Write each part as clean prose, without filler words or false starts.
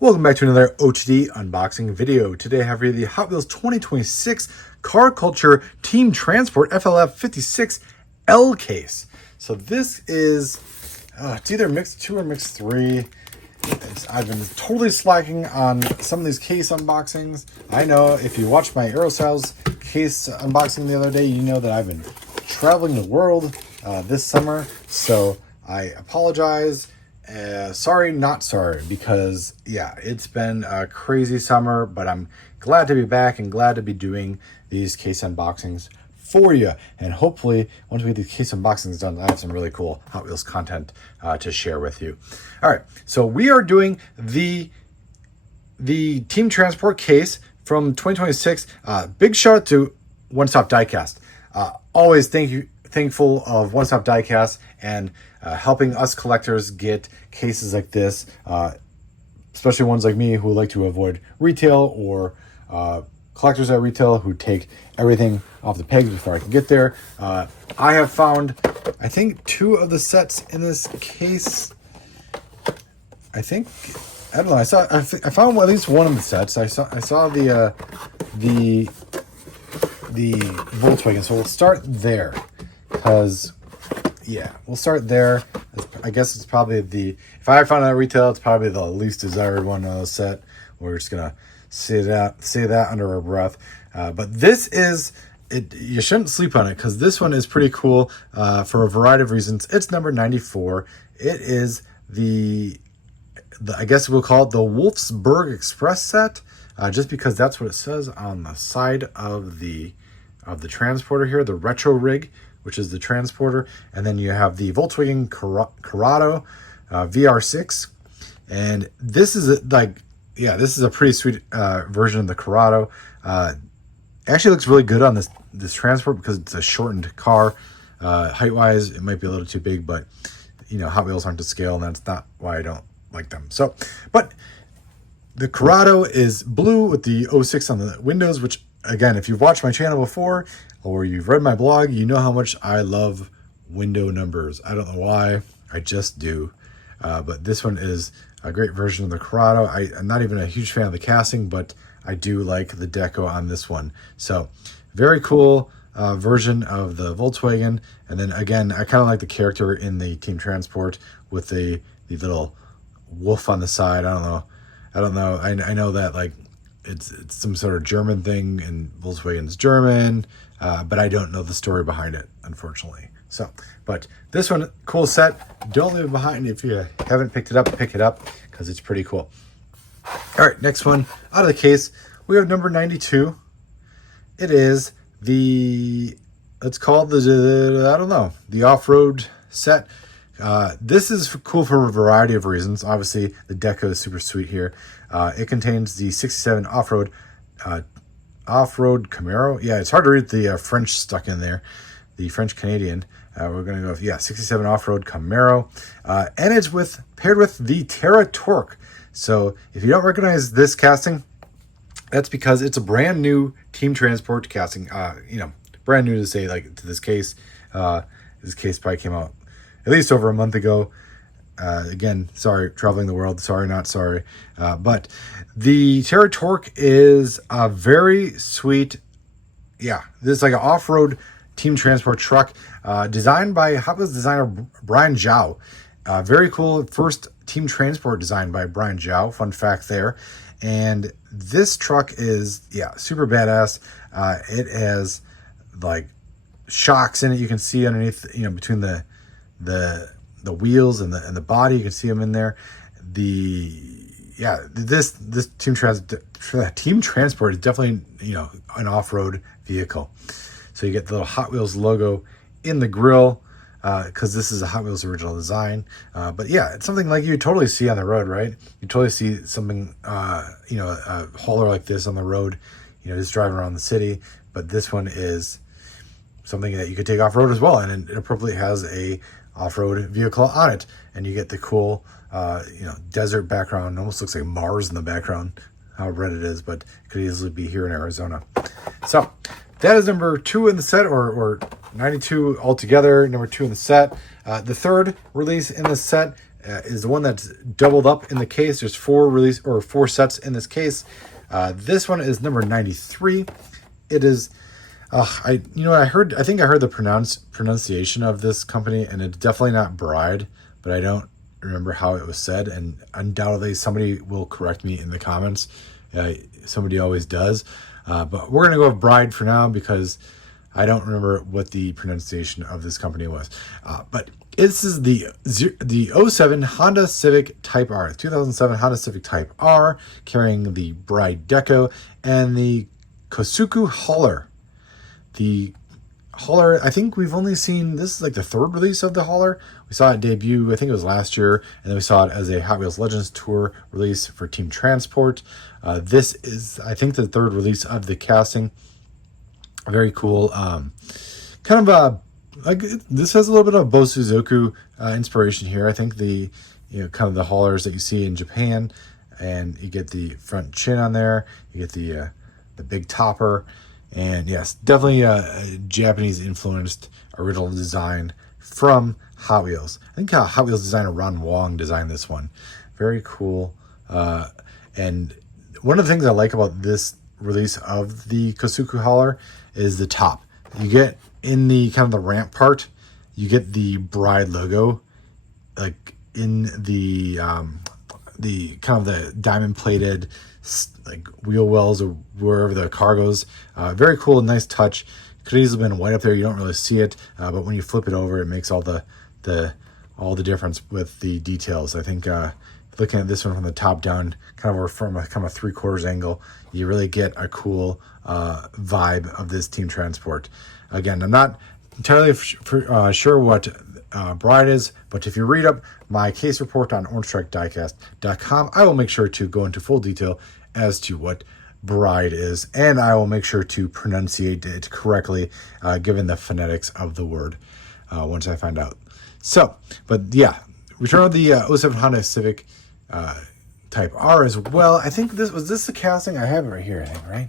Welcome back to another OTD unboxing video. Today I have here the Hot Wheels 2026 Car Culture Team Transport FLF 56L case. So this is, it's either Mix 2 or Mix 3. I've been totally slacking on some of these case unboxings. I know if you watched my Aerostyles case unboxing the other day, you know that I've been traveling the world this summer. So I apologize. Sorry, not sorry, because yeah, it's been a crazy summer, but I'm glad to be back and glad to be doing these case unboxings for you. And hopefully, once we get these case unboxings done, I have some really cool Hot Wheels content to share with you. All right, so we are doing the Team Transport case from 2026. Big shout out to Stop Diecast. Always thankful of Stop Diecast and helping us collectors get cases like this, especially ones like me who like to avoid retail, or collectors at retail who take everything off the pegs before I can get there. I have found, I think, 2 of the sets in this case. I don't know. I found at least one of the sets. I saw the Volkswagen. So we'll start there, because yeah, we'll start there. I guess it's probably if I found it at retail, it's probably the least desired one on the set. We're just gonna say that under our breath. But this is it. You shouldn't sleep on it, because this one is pretty cool for a variety of reasons. It's number 94. It is the I guess we'll call it the Wolfsburg Express set, just because that's what it says on the side of the transporter here, the retro rig, which is the transporter. And then you have the Volkswagen Corrado VR6. And this is this is a pretty sweet version of the Corrado. Actually looks really good on this transport, because it's a shortened car. Height-wise, it might be a little too big, but you know, Hot Wheels aren't to scale, and that's not why I don't like them. So, but the Corrado is blue with the 06 on the windows, which, again, if you've watched my channel before or you've read my blog, you know how much I love window numbers. I don't know why, I just do. But this one is a great version of the Corrado. I'm not even a huge fan of the casting, but I do like the deco on this one. So very cool version of the Volkswagen. And then again, I kind of like the character in the Team Transport with the little wolf on the side. I don't know. I know that like it's some sort of German thing, and Volkswagen's German, but I don't know the story behind it, unfortunately. So, but this one, cool set. Don't leave it behind. If you haven't picked it up, pick it up, because it's pretty cool. All right, next one out of the case, we have number 92. It is let's call it the off-road set. This is cool for a variety of reasons. Obviously, the deco is super sweet here. It contains the 67 off-road Camaro. Yeah, it's hard to read the French stuck in there. The French Canadian. We're going to go with, 67 off-road Camaro. And it's paired with the Terra-Torque. So if you don't recognize this casting, that's because it's a brand new Team Transport casting. Brand new to say, like, to this case. This case probably came out at least over a month ago. Again, sorry, traveling the world. Sorry, not sorry. But the Terra-Torque is a very sweet, this is like an off-road Team Transport truck designed by Hot Wheels designer Bryan Zhao. Very cool. First Team Transport designed by Bryan Zhao. Fun fact there. And this truck is, super badass. It has like shocks in it. You can see underneath, between the wheels and the body, you can see them in there. This Team Transport is definitely, an off-road vehicle. So you get the little Hot Wheels logo in the grille, because this is a Hot Wheels original design. But yeah, it's something like you totally see on the road, right? You totally see something, a hauler like this on the road, just driving around the city. But this one is something that you could take off-road as well, and it appropriately has a off-road vehicle on it. And you get the cool, desert background. It almost looks like Mars in the background, how red it is, but it could easily be here in Arizona. So that is number 2 in the set, or 92 altogether, number 2 in the set. The third release in the set is the one that's doubled up in the case. There's 4 sets in this case. This one is number 93. It is, I think I heard the pronunciation of this company, and it's definitely not Bride, but I don't remember how it was said, and undoubtedly somebody will correct me in the comments. Somebody always does. But we're going to go with Bride for now because I don't remember what the pronunciation of this company was. But this is the 07 Honda Civic Type R, 2007 Honda Civic Type R, carrying the Bride Deco and the Kousoku Hauler. The Hauler, I think we've only seen, this is like the 3rd release of the Hauler. We saw it debut, I think it was last year, and then we saw it as a Hot Wheels Legends Tour release for Team Transport. This is, I think, the 3rd release of the casting. Very cool. Kind of like this has a little bit of Bosuzoku inspiration here. I think the kind of the haulers that you see in Japan, and you get the front chin on there. You get the big topper, and yes, definitely a Japanese influenced original design from Hot Wheels. I think Hot Wheels designer Ron Wong designed this one. Very cool. And one of the things I like about this release of the Kousoku Hauler is the top. You get in the kind of the ramp part, you get the Bride logo, like in the kind of the diamond plated like wheel wells or wherever the car goes. Very cool, nice touch. Could easily have been white up there. You don't really see it, but when you flip it over, it makes all the difference with the details. I think looking at this one from the top down, kind of from a 3/4 angle, you really get a cool vibe of this Team Transport. Again, I'm not entirely sure what Bride is, but if you read up my case report on OrangeStrikeDiecast.com, I will make sure to go into full detail as to what Bride is, and I will make sure to pronunciate it correctly, given the phonetics of the word, once I find out. So, but yeah, return of the 07 Honda Civic Type R as well. I think this was the casting. I have it right here, I think, right?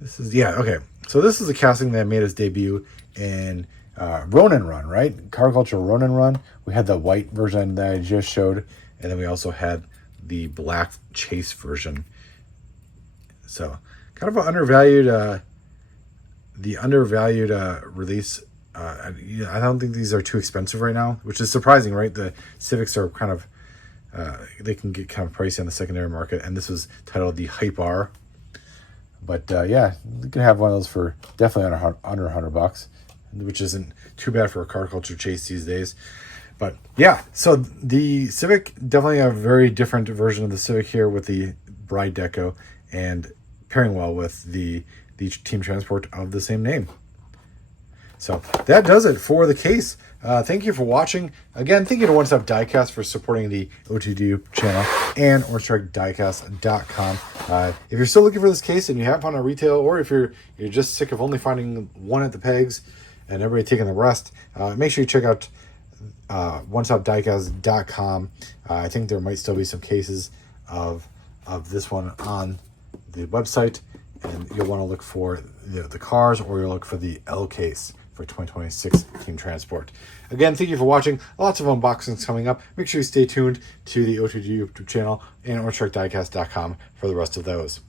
This is, yeah, okay. So this is the casting that made its debut in Ronin Run, right? Car Culture Ronin Run. We had the white version that I just showed, and then we also had the black chase version. So kind of an undervalued, release. I don't think these are too expensive right now, which is surprising, right? The Civics are kind of, they can get kind of pricey on the secondary market, and this was titled the Hype R. But yeah, you can have one of those for definitely under $100, which isn't too bad for a car culture chase these days. But yeah, so the Civic, definitely a very different version of the Civic here with the Bride Deco, and pairing well with the Team Transport of the same name. So that does it for the case. Thank you for watching. Again, thank you to One Stop Diecast for supporting the O2D channel and OrangeStrikeDiecast.com. If you're still looking for this case and you haven't found a retail, or if you're just sick of only finding one at the pegs and everybody taking the rest, make sure you check out OneStopDiecast.com. I think there might still be some cases of this one on the website, and you'll want to look for the cars, or you'll look for the L case for 2026 Team Transport. Again, thank you for watching. Lots of unboxings coming up. Make sure you stay tuned to the O2D YouTube channel and OrangeStrikeDiecast.com for the rest of those.